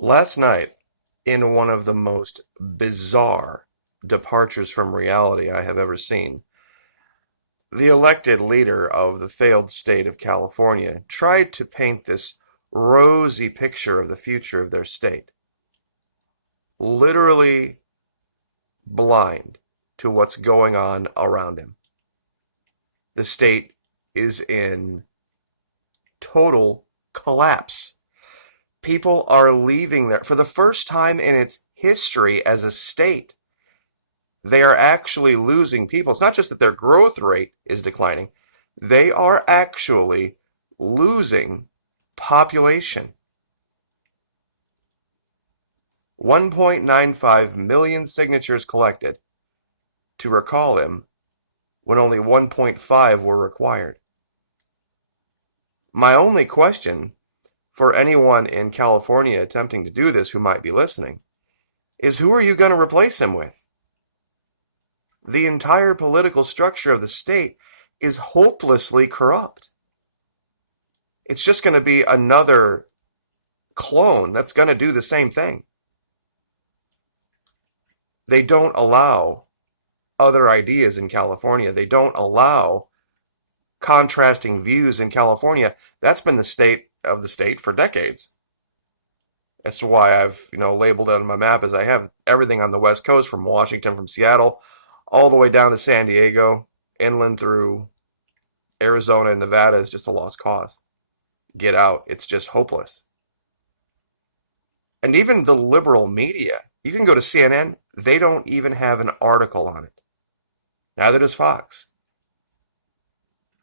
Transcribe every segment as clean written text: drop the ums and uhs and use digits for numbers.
Last night, in one of the most bizarre departures from reality I have ever seen, the elected leader of the failed state of California tried to paint this rosy picture of the future of their state, literally blind to what's going on around him. The state is in total collapse. People are leaving there for the first time in its history as a state. They are actually losing people. It's not just that their growth rate is declining, they are actually losing population. 1.95 million signatures collected to recall him when only 1.5 were required. My only question for anyone in California attempting to do this who might be listening is, who are you going to replace him with? The entire political structure of the state is hopelessly corrupt. It's just going to be another clone that's going to do the same thing. They don't allow other ideas in California. They don't allow contrasting views in California. That's been the state of the state for decades. That's why I've, labeled it on my map as I have everything on the West Coast, from Washington, from Seattle, all the way down to San Diego, inland through Arizona and Nevada is just a lost cause. Get out. It's just hopeless. And even the liberal media, you can go to CNN, they don't even have an article on it. Neither does Fox.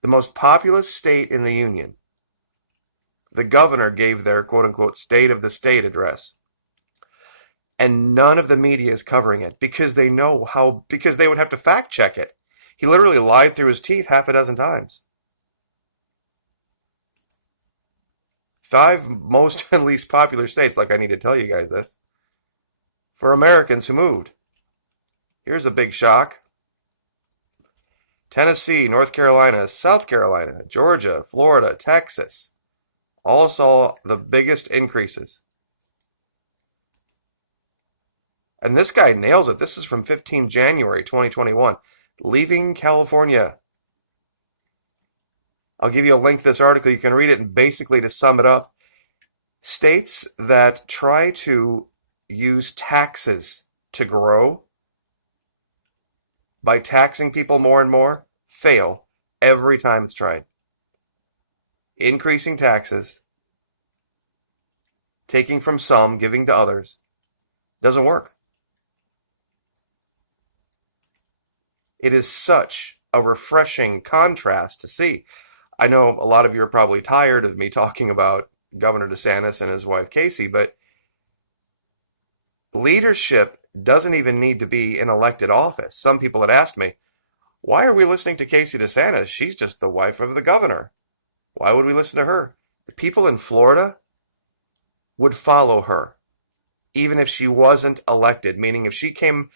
The most populous state in the union, the governor gave their quote-unquote state of the state address, and none of the media is covering it because they know because they would have to fact check it. He literally lied through his teeth half a dozen times. 5 most and least popular states, like I need to tell you guys this, for Americans who moved. Here's a big shock. Tennessee, North Carolina, South Carolina, Georgia, Florida, Texas all saw the biggest increases. And this guy nails it. This is from 15 January 2021. Leaving California. I'll give you a link to this article. You can read it, and basically, to sum it up, states that try to use taxes to grow by taxing people more and more fail every time it's tried. Increasing taxes, taking from some, giving to others, doesn't work. It is such a refreshing contrast to see. I know a lot of you are probably tired of me talking about Governor DeSantis and his wife Casey, but leadership doesn't even need to be in elected office. Some people had asked me, why are we listening to Casey DeSantis? She's just the wife of the governor. Why would we listen to her? The people in Florida would follow her, even if she wasn't elected, meaning if she came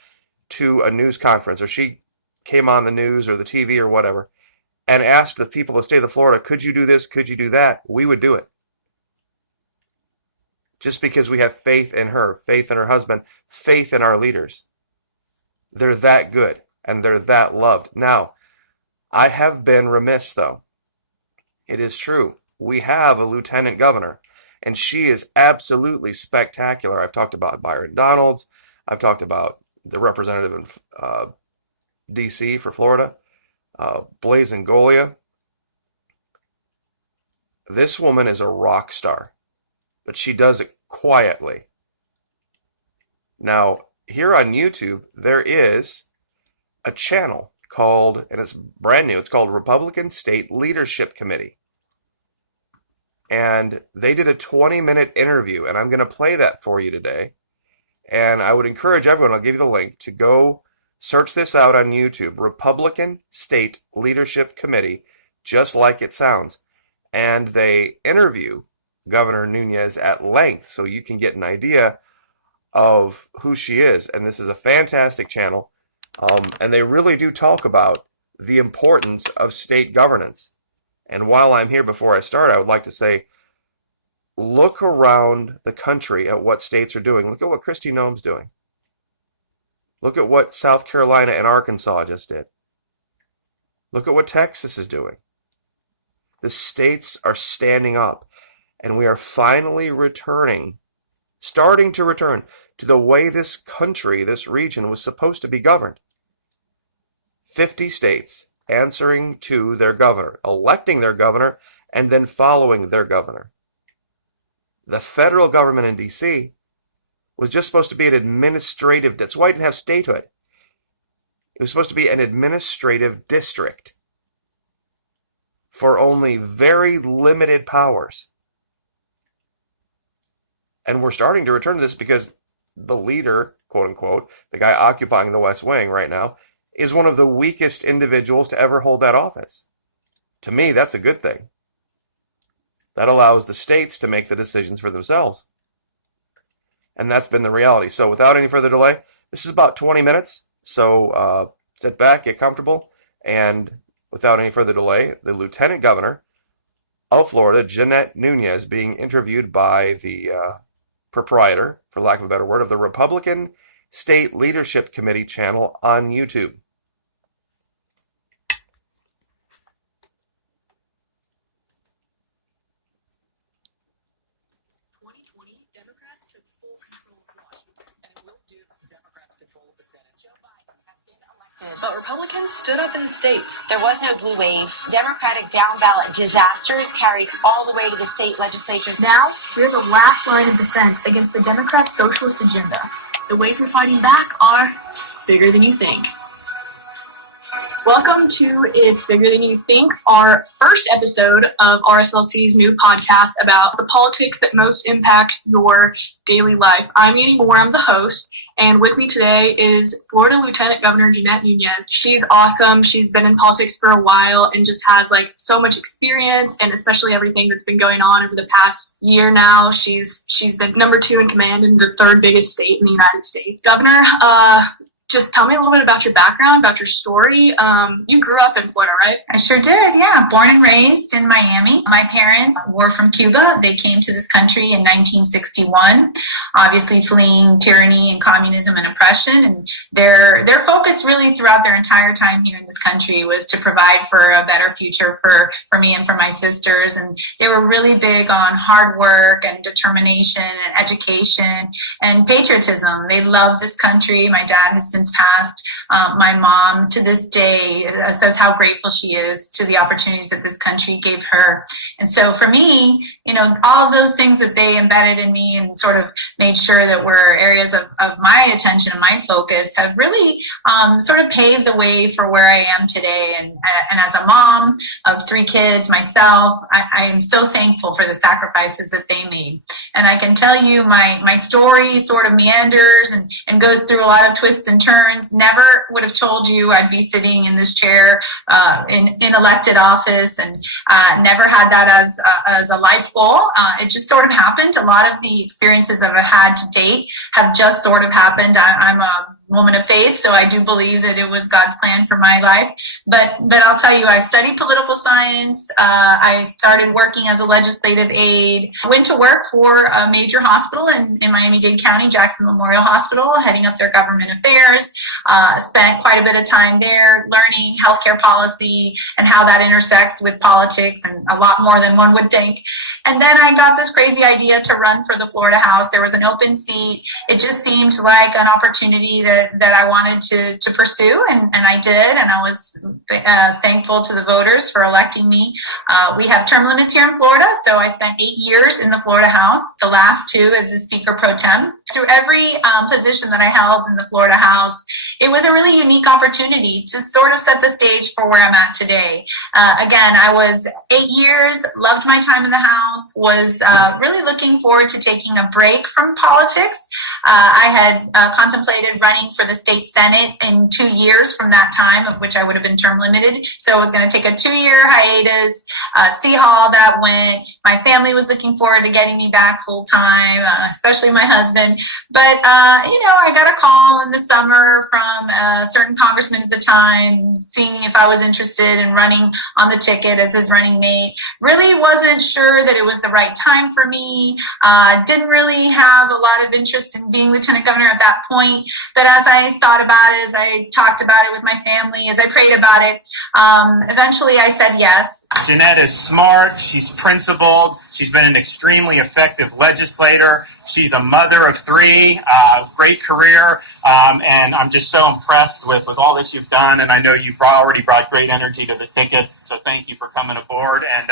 to a news conference or she came on the news or the TV or whatever and asked the people of the state of Florida, could you do this, could you do that, we would do it. Just because we have faith in her husband, faith in our leaders. They're that good and they're that loved. Now, I have been remiss though. It is true. We have a lieutenant governor, and she is absolutely spectacular. I've talked about Byron Donalds. I've talked about the representative in D.C. for Florida, Blaise Ngolia. This woman is a rock star, but she does it quietly. Now, here on YouTube, there is a channel called, and it's brand new, it's called Republican State Leadership Committee. And they did a 20-minute interview, and I'm going to play that for you today. And I would encourage everyone, I'll give you the link, to go search this out on YouTube, Republican State Leadership Committee, just like it sounds. And they interview Governor Nunez at length so you can get an idea of who she is. And this is a fantastic channel. And they really do talk about the importance of state governance. And while I'm here, before I start, I would like to say, look around the country at what states are doing. Look at what Kristi Noem's doing. Look at what South Carolina and Arkansas just did. Look at what Texas is doing. The states are standing up, and we are finally starting to return to the way this country, this region, was supposed to be governed. 50 states answering to their governor, electing their governor, and then following their governor. The federal government in D.C. was just supposed to be an administrative, that's why it didn't have statehood. It was supposed to be an administrative district for only very limited powers. And we're starting to return to this because the leader, quote unquote, the guy occupying the West Wing right now, is one of the weakest individuals to ever hold that office. To me, that's a good thing. That allows the states to make the decisions for themselves. And that's been the reality. So without any further delay, this is about 20 minutes. So sit back, get comfortable, and without any further delay, the Lieutenant Governor of Florida, Jeanette Nunez, being interviewed by the proprietor, for lack of a better word, of the Republican State Leadership Committee channel on YouTube. Democrats took full control of Washington, and it will give Democrats control of the Senate. Joe Biden has been elected, but Republicans stood up in the states. There was no blue wave. Democratic down-ballot disasters carried all the way to the state legislatures. Now, we're the last line of defense against the Democrat socialist agenda. The ways we're fighting back are bigger than you think. Welcome to It's Bigger Than You Think, our first episode of RSLC's new podcast about the politics that most impact your daily life. I'm Annie Moore, I'm the host, and with me today is Florida Lieutenant Governor Jeanette Nunez. She's awesome. She's been in politics for a while and just has so much experience, and especially everything that's been going on over the past year now. She's been number 2 in command in the 3rd biggest state in the United States. Governor, just tell me a little bit about your background, about your story. You grew up in Florida, right? I sure did, yeah. Born and raised in Miami. My parents were from Cuba. They came to this country in 1961, obviously fleeing tyranny and communism and oppression. And their focus really throughout their entire time here in this country was to provide for a better future for me and for my sisters. And they were really big on hard work and determination and education and patriotism. They love this country. My dad has since passed. My mom, to this day, says how grateful she is to the opportunities that this country gave her. And so for me, all of those things that they embedded in me and sort of made sure that were areas of my attention and my focus have really sort of paved the way for where I am today. And as a mom of 3 kids myself, I am so thankful for the sacrifices that they made. And I can tell you my story sort of meanders and goes through a lot of twists and turns. Never would have told you I'd be sitting in this chair in elected office, and never had that as a life goal. It just sort of happened. A lot of the experiences I've had to date have just sort of happened. I'm a woman of faith, so I do believe that it was God's plan for my life. But I'll tell you, I studied political science. I started working as a legislative aide. Went to work for a major hospital in Miami-Dade County, Jackson Memorial Hospital, heading up their government affairs. Spent quite a bit of time there learning healthcare policy and how that intersects with politics, and a lot more than one would think. And then I got this crazy idea to run for the Florida House. There was an open seat. It just seemed like an opportunity that I wanted to pursue, and I did, and I was thankful to the voters for electing me. We have term limits here in Florida, so I spent 8 years in the Florida House, the last 2 as the Speaker Pro Tem. Through every position that I held in the Florida House, it was a really unique opportunity to sort of set the stage for where I'm at today. Again, I was 8 years, loved my time in the House, was really looking forward to taking a break from politics. I had contemplated running running for the state Senate in 2 years from that time, of which I would have been term limited. So I was going to take a 2-year hiatus, see how all that went. My family was looking forward to getting me back full time, especially my husband. But, I got a call in the summer from a certain congressman at the time, seeing if I was interested in running on the ticket as his running mate. Really wasn't sure that it was the right time for me. Didn't really have a lot of interest in being lieutenant governor at that point. But as I thought about it, as I talked about it with my family, as I prayed about it, eventually I said yes. Jeanette is smart. She's principled. She's been an extremely effective legislator. She's a mother of 3, great career, and I'm just so impressed with all that you've done. And I know you've already brought great energy to the ticket, so thank you for coming aboard. And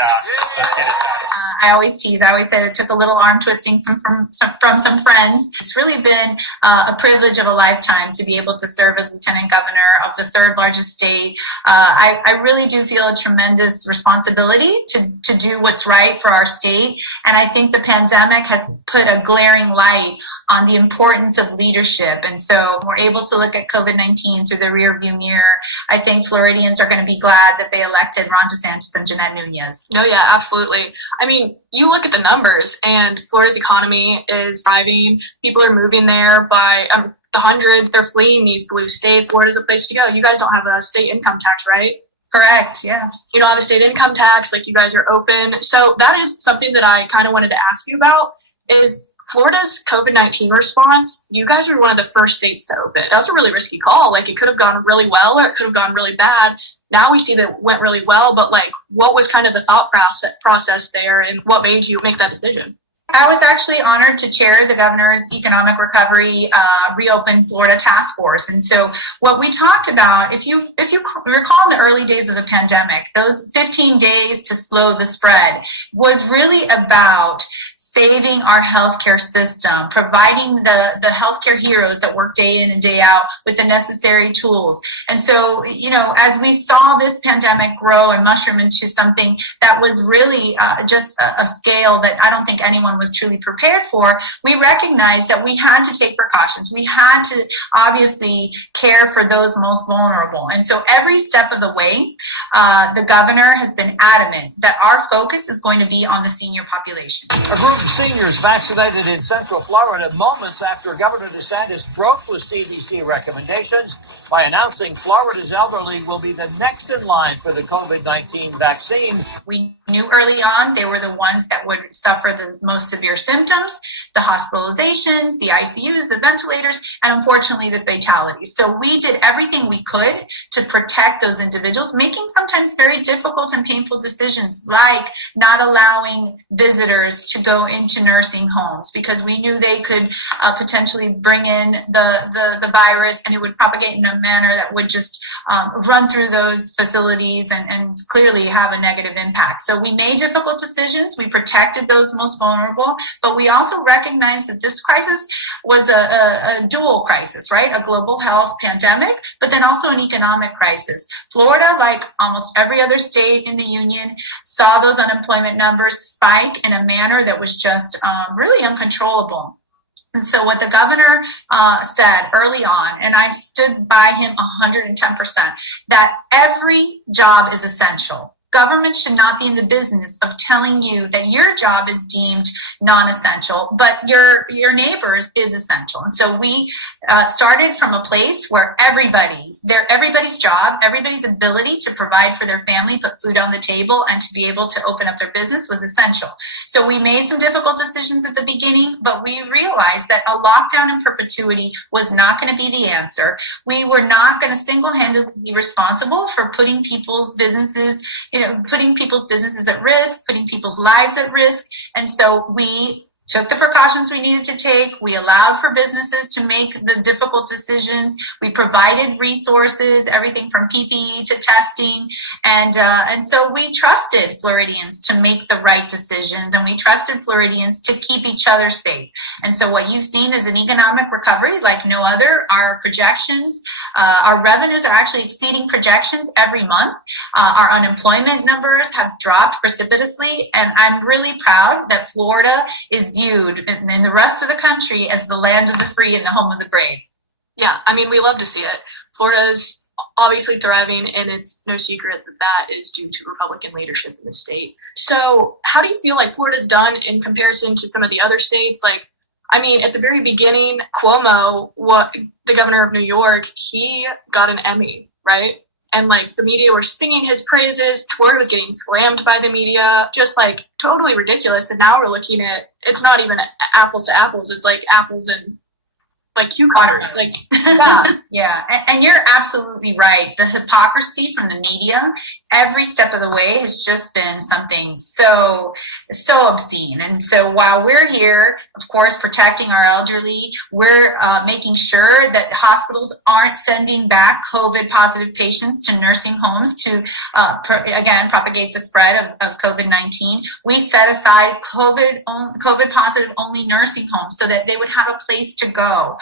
let's get it done. I always tease. I always say it took a little arm twisting from some friends. It's really been a privilege of a lifetime to be able to serve as lieutenant governor of the 3rd largest state. I really do feel a tremendous responsibility to do what's right for our state. And I think the pandemic has put a glaring light on the importance of leadership. And so we're able to look at COVID-19 through the rearview mirror. I think Floridians are going to be glad that they elected Ron DeSantis and Jeanette Nunez. No, yeah, absolutely. I mean, you look at the numbers, and Florida's economy is thriving. People are moving there by the hundreds. They're fleeing these blue states. Florida's a place to go. You guys don't have a state income tax, right? Correct, yes. You don't have a state income tax, like you guys are open. So that is something that I kind of wanted to ask you about is Florida's COVID-19 response. You guys were one of the first states to open. That was a really risky call. Like, it could have gone really well or it could have gone really bad. Now we see that it went really well, but like, what was kind of the thought process there and what made you make that decision? I was actually honored to chair the governor's economic recovery reopen Florida task force. And so what we talked about, if you recall in the early days of the pandemic, those 15 days to slow the spread was really about saving our healthcare system, providing the healthcare heroes that work day in and day out with the necessary tools. And so, as we saw this pandemic grow and mushroom into something that was really just a scale that I don't think anyone was truly prepared for, we recognized that we had to take precautions. We had to obviously care for those most vulnerable. And so every step of the way, the governor has been adamant that our focus is going to be on the senior population. A group of seniors vaccinated in Central Florida moments after Governor DeSantis broke with CDC recommendations by announcing Florida's elderly will be the next in line for the COVID-19 vaccine. We knew early on they were the ones that would suffer the most severe symptoms, the hospitalizations, the ICUs, the ventilators, and unfortunately the fatalities. So we did everything we could to protect those individuals, making sometimes very difficult and painful decisions like not allowing visitors to go into nursing homes because we knew they could potentially bring in the virus and it would propagate in a manner that would just run through those facilities and clearly have a negative impact. So we made difficult decisions. We protected those most vulnerable, but we also recognized that this crisis was a dual crisis, right? A global health pandemic, but then also an economic crisis. Florida, like almost every other state in the union, saw those unemployment numbers spike in a manner that was just really uncontrollable. And so what the governor said early on, and I stood by him 110%, that every job is essential. Government should not be in the business of telling you that your job is deemed non-essential, but your neighbor's is essential. And so we started from a place where everybody's job, everybody's ability to provide for their family, put food on the table, and to be able to open up their business was essential. So we made some difficult decisions at the beginning, but we realized that a lockdown in perpetuity was not going to be the answer. We were not going to single-handedly be responsible for putting people's businesses at risk, putting people's lives at risk. And so we took the precautions we needed to take. We allowed for businesses to make the difficult decisions. We provided resources, everything from PPE to testing. And so we trusted Floridians to make the right decisions, and we trusted Floridians to keep each other safe. And so what you've seen is an economic recovery like no other. Our projections, our revenues are actually exceeding projections every month. Our unemployment numbers have dropped precipitously, and I'm really proud that Florida is viewed in the rest of the country as the land of the free and the home of the brave. Yeah, I mean, we love to see it. Florida's obviously thriving, and it's no secret that that is due to Republican leadership in the state. So how do you feel like Florida's done in comparison to some of the other states? Like, I mean, at the very beginning, Cuomo, the governor of New York, he got an Emmy, right? And like the media were singing his praises. Florida was getting slammed by the media, just like totally ridiculous. And now we're looking at, it's not even apples to apples. It's like apples and like cucumber, like that. Yeah, and you're absolutely right. The hypocrisy from the media, every step of the way, has just been something so obscene. And so while we're here, of course, protecting our elderly, we're making sure that hospitals aren't sending back COVID positive patients to nursing homes to, again, propagate the spread of COVID-19. We set aside COVID positive only nursing homes so that they would have a place to go.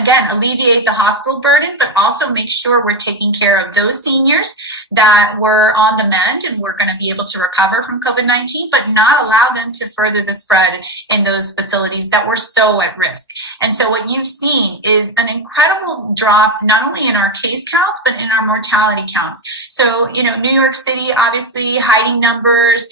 Again, alleviate the hospital burden, but also make sure we're taking care of those seniors that were on the mend and we're going to be able to recover from COVID-19, but not allow them to further the spread in those facilities that were so at risk. And so what you've seen is an incredible drop, not only in our case counts, but in our mortality counts. So, New York City, obviously hiding numbers,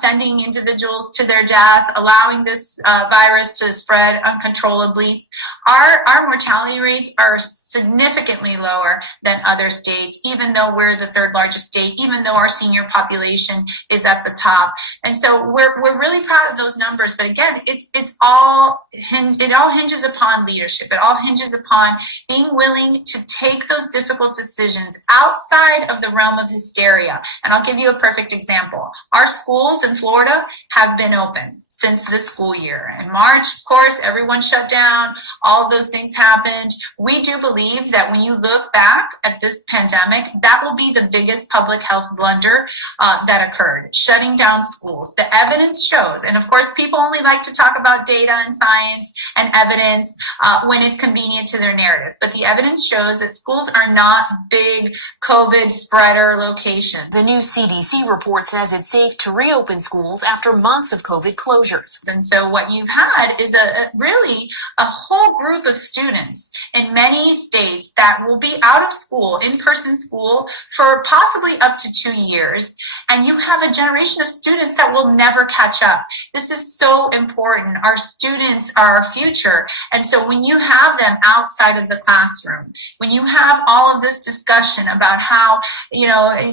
sending individuals to their death, allowing this virus to spread uncontrollably. Our mortality rates are significantly lower than other states, even though we're the third largest state, even though our senior population is at the top. And so we're really proud of those numbers. But again, it all hinges upon leadership. It all hinges upon being willing to take those difficult decisions outside of the realm of hysteria. And I'll give you a perfect example. Our schools in Florida have been open since this school year. In March, of course, everyone shut down. All of those things happened. We do believe that when you look back at this pandemic, that will be the biggest public health blunder that occurred, shutting down schools. The evidence shows, and of course, people only like to talk about data and science and evidence when it's convenient to their narrative. But the evidence shows that schools are not big COVID spreader locations. The new CDC report says it's safe to reopen schools after months of COVID closures. And so what you've had is really a whole group of students in many states that will be out of school, in-person school, for possibly up to 2 years. And you have a generation of students that will never catch up. This is so important. Our students are our future. And so when you have them outside of the classroom, when you have all of this discussion about how,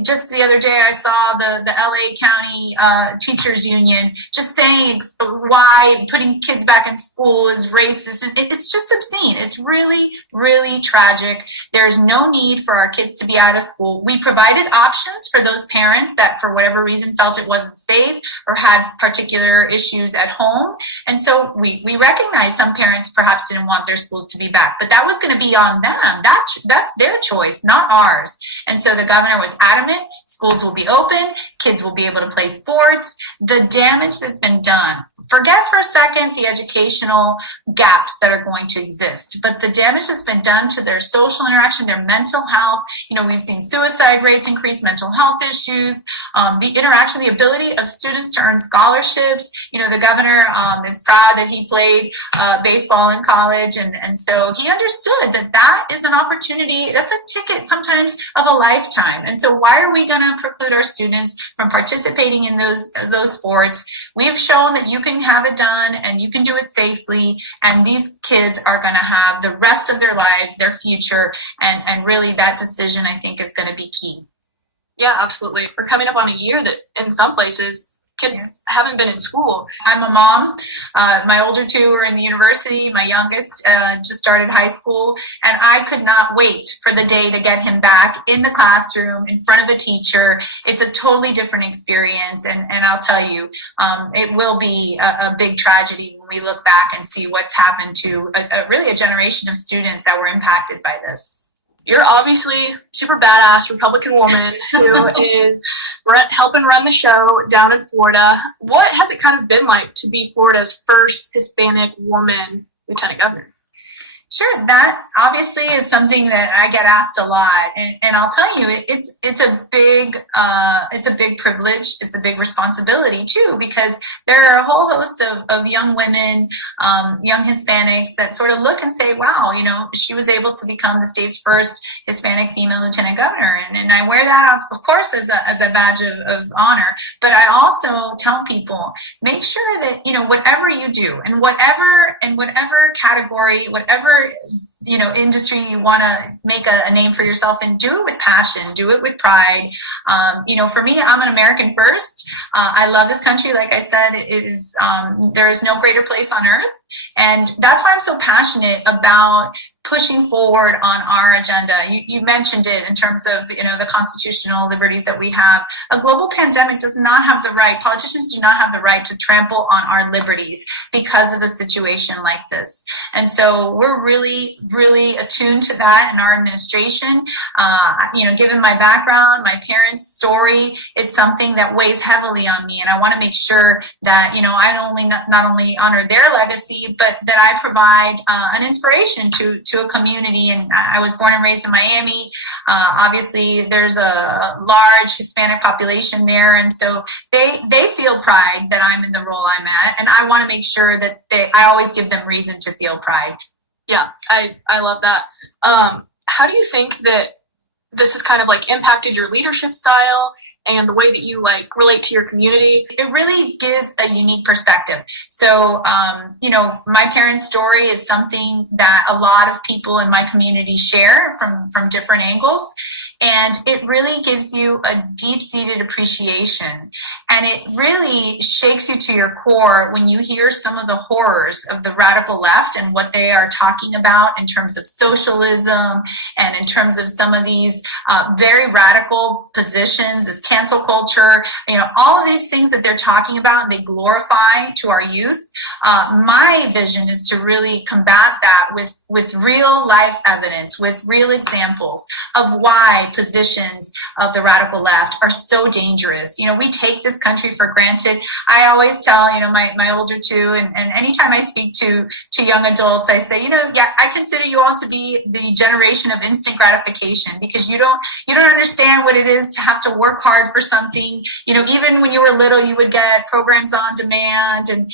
just the other day I saw the LA County Teachers Union just saying why putting kids back in school is racist. And it's just obscene. It's really, really tragic. There's no need for our kids to be out of school. We provided options for those parents that for whatever reason felt it wasn't safe or had particular issues at home. And so we recognize some parents perhaps didn't want their schools to be back, but that was going to be on them. That's their choice, not ours. And so the governor was adamant, schools will be open, kids will be able to play sports. The damage that's been done, forget for a second the educational gaps that are going to exist, but the damage that's been done to their social interaction, their mental health, we've seen suicide rates increase, mental health issues, the interaction, the ability of students to earn scholarships. The governor is proud that he played baseball in college, and so he understood that is an opportunity, that's a ticket sometimes of a lifetime. And so why are we going to preclude our students from participating in those sports? We've shown that you can have it done and you can do it safely, and these kids are going to have the rest of their lives, their future, and really that decision I think is going to be key. Yeah, absolutely. We're coming up on a year that in some places kids haven't been in school. I'm a mom. My older two are in the university. My youngest just started high school, and I could not wait for the day to get him back in the classroom in front of a teacher. It's a totally different experience, and I'll tell you, it will be a big tragedy when we look back and see what's happened to really a generation of students that were impacted by this. You're obviously super badass Republican woman who is helping run the show down in Florida. What has it kind of been like to be Florida's first Hispanic woman lieutenant governor? Sure, that obviously is something that I get asked a lot, and I'll tell you, it's a big privilege, it's a big responsibility too, because there are a whole host of young women, young Hispanics that sort of look and say, wow, she was able to become the state's first Hispanic female lieutenant governor, and I wear that of course as a badge of honor. But I also tell people, make sure that whatever you do, and whatever category, whatever industry you want to make a name for yourself, and do it with passion, do it with pride. For me, I'm an American first. I love this country. Like I said, it is there is no greater place on earth, and that's why I'm so passionate about pushing forward on our agenda. You mentioned it in terms of the constitutional liberties that we have. A global pandemic does not have the right. Politicians do not have the right to trample on our liberties because of a situation like this. And so we're really, really attuned to that in our administration. Given my background, my parents' story, it's something that weighs heavily on me, and I want to make sure that I not only honor their legacy, but that I provide an inspiration to a community. And I was born and raised in Miami. Obviously, there's a large Hispanic population there, and so they feel pride that I'm in the role I'm at, and I want to make sure that I always give them reason to feel pride. Yeah, I love that. How do you think that this has kind of impacted your leadership style and the way that you relate to your community? It really gives a unique perspective. So, my parents' story is something that a lot of people in my community share from different angles. And it really gives you a deep-seated appreciation. And it really shakes you to your core when you hear some of the horrors of the radical left and what they are talking about in terms of socialism and in terms of some of these very radical positions, this cancel culture, all of these things that they're talking about and they glorify to our youth. My vision is to really combat that with real life evidence, with real examples of why positions of the radical left are so dangerous. We take this country for granted. I always tell, my older two, and anytime I speak to young adults, I say, I consider you all to be the generation of instant gratification, because you don't understand what it is to have to work hard for something. Even when you were little, you would get programs on demand. And,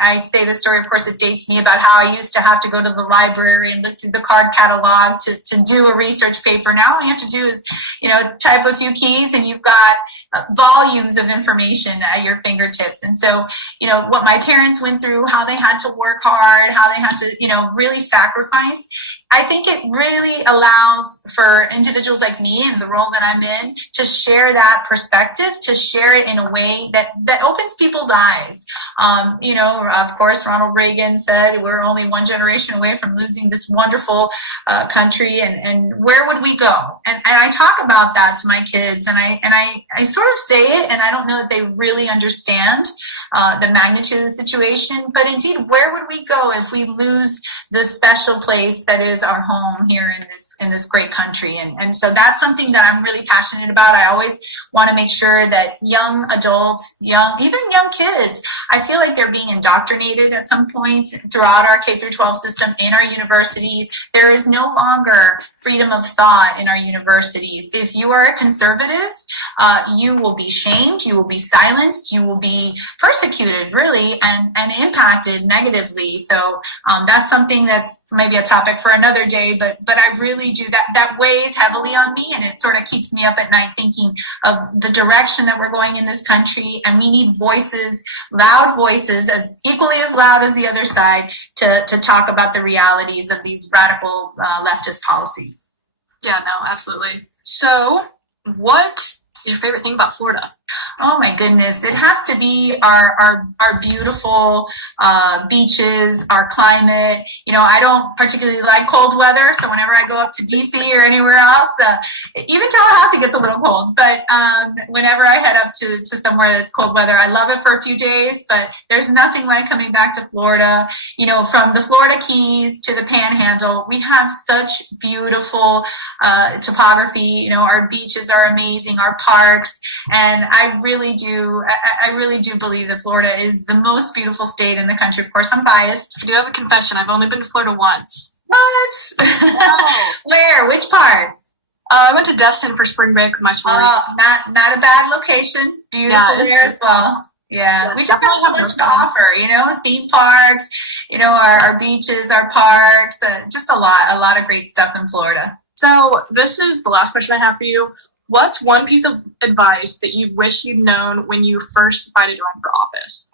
I say this story, of course, it dates me, about how I used to have to go to the library and look through the card catalog to do a research paper. Now all you have to do is, type a few keys and you've got volumes of information at your fingertips. And so, what my parents went through, how they had to work hard, how they had to, really sacrifice. I think it really allows for individuals like me and the role that I'm in to share that perspective, to share it in a way that opens people's eyes. Of course, Ronald Reagan said we're only one generation away from losing this wonderful country, and where would we go? And I talk about that to my kids, and I sort of say it, and I don't know that they really understand the magnitude of the situation. But indeed, where would we go if we lose the special place that is our home here in this great country? And so that's something that I'm really passionate about. I always want to make sure that young adults, even young kids, I feel like they're being indoctrinated at some points throughout our K through 12 system in our universities. There is no longer freedom of thought in our universities. If you are a conservative, you will be shamed, you will be silenced, you will be persecuted, really, and impacted negatively. So that's something that's maybe a topic for another day, but I really do that weighs heavily on me, and it sort of keeps me up at night thinking of the direction that we're going in this country. And we need voices, loud voices, as equally as loud as the other side, to talk about the realities of these radical leftist policies. Yeah, no, absolutely. So what is your favorite thing about Florida? Oh my goodness, it has to be our beautiful beaches, our climate. I don't particularly like cold weather, so whenever I go up to DC or anywhere else, even Tallahassee gets a little cold, but whenever I head up to somewhere that's cold weather, I love it for a few days, but there's nothing like coming back to Florida. From the Florida Keys to the Panhandle, we have such beautiful topography. Our beaches are amazing, our parks, and I really do believe that Florida is the most beautiful state in the country. Of course, I'm biased. I do have a confession. I've only been to Florida once. What? Wow. Where? Which part? I went to Destin for spring break with my sorority. Not a bad location. Beautiful Yeah, there as well. Yeah, we just have so much to offer, theme parks, our beaches, our parks, just a lot of great stuff in Florida. So this is the last question I have for you. What's one piece of advice that you wish you'd known when you first decided to run for office?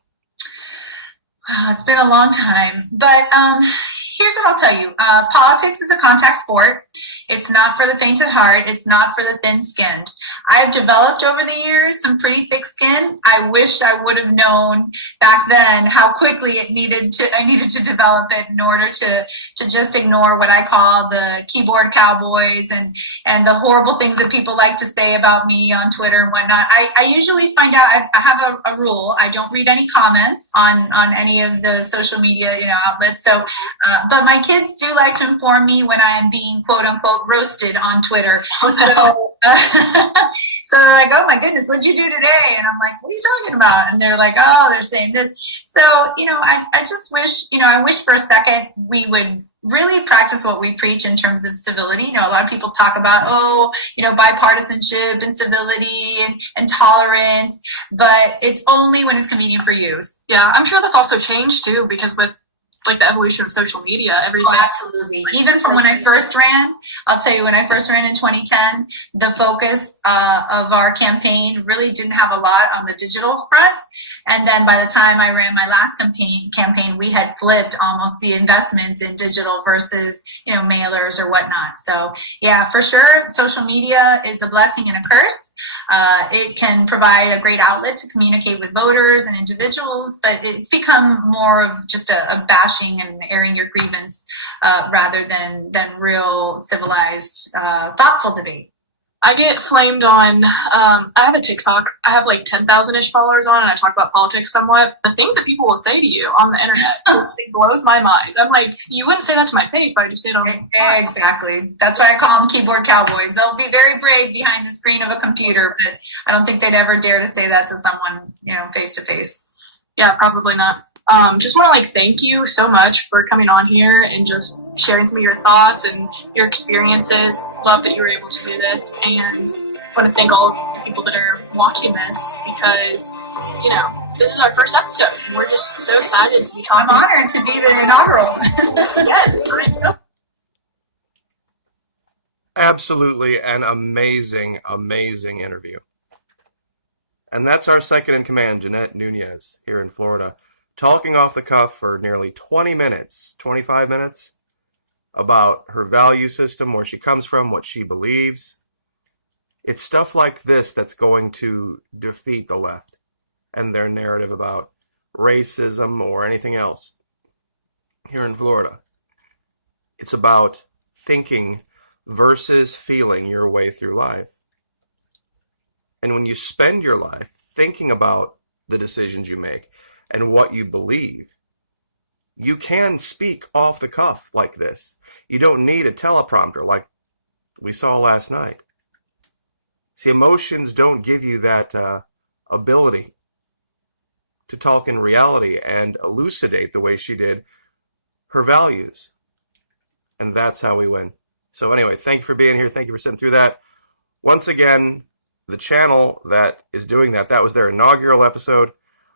Wow, it's been a long time, but here's what I'll tell you. Politics is a contact sport. It's not for the faint at heart. It's not for the thin-skinned. I've developed over the years some pretty thick skin. I wish I would have known back then how quickly I needed to develop it in order to just ignore what I call the keyboard cowboys and the horrible things that people like to say about me on Twitter and whatnot. I usually find out, I have a rule. I don't read any comments on any of the social media outlets. So, but my kids do like to inform me when I am being quote unquote roasted on Twitter. So they're like, oh my goodness, what'd you do today? And I'm like, what are you talking about? And they're like, oh, they're saying this. So, I just wish, I wish for a second we would really practice what we preach in terms of civility. A lot of people talk about, bipartisanship and civility and tolerance, but it's only when it's convenient for you. Yeah, I'm sure that's also changed too, because with the evolution of social media, everything. Oh, absolutely. Even from when I first ran, I'll tell you, when I first ran in 2010, the focus of our campaign really didn't have a lot on the digital front. And then by the time I ran my last campaign, we had flipped almost the investments in digital versus, mailers or whatnot. So yeah, for sure, social media is a blessing and a curse. It can provide a great outlet to communicate with voters and individuals, but it's become more of just a bashing and airing your grievance rather than real civilized, thoughtful debate. I get flamed on, I have a TikTok. I have 10,000-ish followers on, and I talk about politics somewhat. The things that people will say to you on the internet just it blows my mind. I'm like, you wouldn't say that to my face, but I just say it on the Exactly. That's why I call them keyboard cowboys. They'll be very brave behind the screen of a computer, but I don't think they'd ever dare to say that to someone, face to face. Yeah, probably not. Just want to thank you so much for coming on here and just sharing some of your thoughts and your experiences. Love that you were able to do this, and want to thank all of the people that are watching this because, this is our first episode and we're just so excited to be talking. I'm honored to be the inaugural. Yes, I'm so. Absolutely an amazing, amazing interview. And that's our second in command, Jeanette Nunez, here in Florida, talking off the cuff for nearly 20 minutes, 25 minutes, about her value system, where she comes from, what she believes. It's stuff like this that's going to defeat the left and their narrative about racism or anything else here in Florida. It's about thinking versus feeling your way through life. And when you spend your life thinking about the decisions you make and what you believe, you can speak off the cuff like this. You don't need a teleprompter like we saw last night. See, emotions don't give you that ability to talk in reality and elucidate the way she did her values. And that's how we win. So anyway, thank you for being here. Thank you for sitting through that. Once again, the channel that is doing that was their inaugural episode.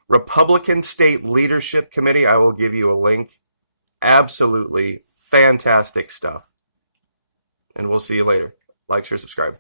Republican State Leadership Committee. I will give you a link. Absolutely fantastic stuff. And we'll see you later. Like, share, subscribe.